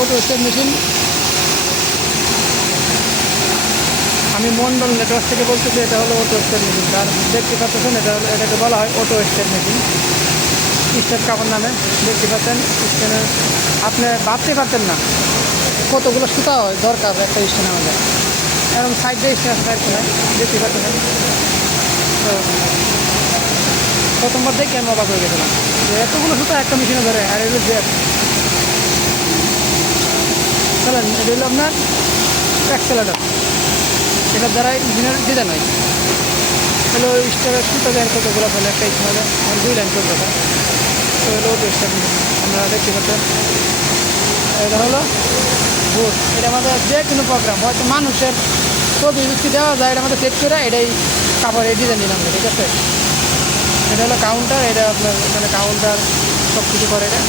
Auto step machine. আমি Mondal network থেকে বলতেছি, এটা হলো অটো স্টেপ মেশিন। আর দেখতে পাচ্ছেন এটা হলো, এটাকে বলা হয় অটো স্টেপ মেশিন, স্টেপ কাপড় নামে। দেখতে পাচ্ছেন স্টেনের, আপনি ভাবতে পারতেন না কতগুলো সুতা হয় দরকার একটা স্টেন আমাদের। এরকম সাইড দিয়ে স্টেন আছে, সাইড নাই, দেখতে পাচ্ছেন। তো প্রথমবার দেখে আমি অবাক হয়ে গেছিলাম যে এতগুলো সুতা একটা মেশিনে ধরে। আর এগুলো যে চলেন, এটা হলো আপনার অ্যাক্সেলেটর, এটার দ্বারা ইঞ্জিনের ডিজাইন হয়। হলো স্টেপের সুতা দেন কতগুলো ফেলে একটা স্টেনে, 2 লাইন করতে হয়। তো হলো অটো স্টেপ আমরা দেখতে পাচ্ছেন। এটা হলো বোর্ড, এটা আমাদের যে কোনো প্রোগ্রাম, হয়তো মানুষের ছবি যদি দেওয়া যায়, এটা আমাদের সেট করে এটাই কাপড়ের ডিজাইন দিলাম, ঠিক আছে। এটা হলো কাউন্টার, এটা আপনার এখানে কাউন্টার সব কিছু করে এটা।